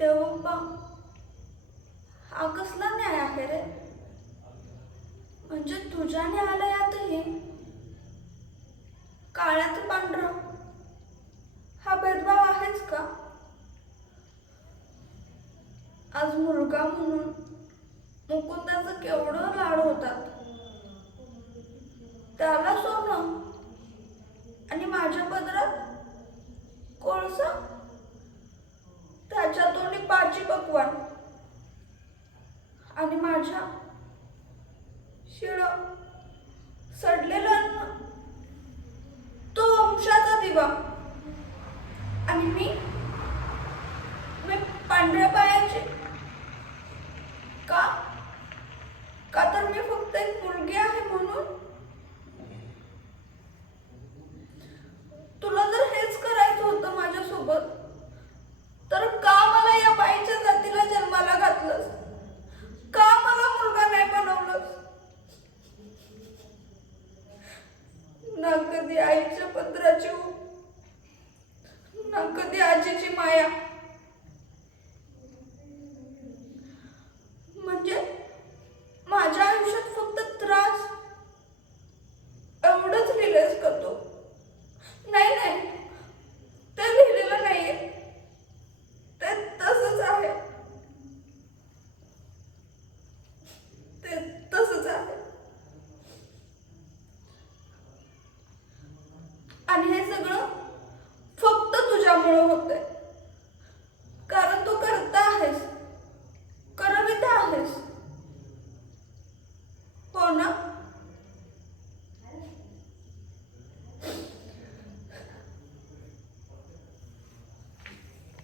देवप्पा, हा कसला न्याय आहे रे? म्हणजे तुझ्या न्यायालयातही काळ्यात पांढरं हा भेदभाव आहेच का? आज मुलगा म्हणून मुकुंदाचं केवढं लाड होतात, त्याला सोनं आणि माझ्या पदरात कोळसा, त्याच्या तोंडी पाची पकवान आणि माझ्या शिळ सडलेलं अन्न, तो वंशाचा दिवा आणि मी